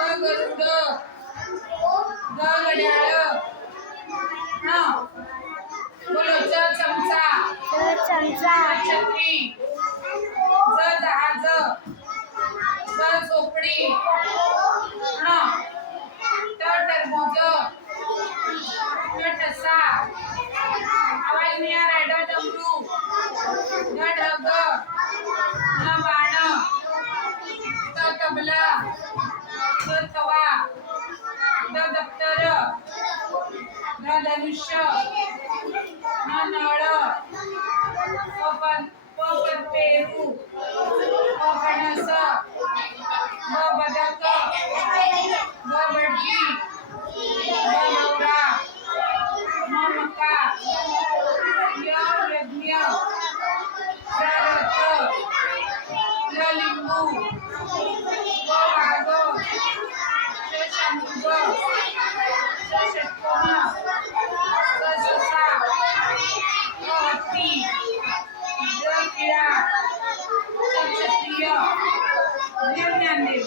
गरुड ग घड्याळ बोलो चमचा छत्री जहाज झोपडी टरबूज ठसा आवाज नहीं आ रहा है डमरू ढग बाण तबला तवा दफ्तर धनुष्य नळ पेरू फणस बदक बडगी भवरा मका यज्ञ रथ लिंबू वाघ शंख षटकोन ससा हत्ती किडा क्षत्रिय ज्ञानदेव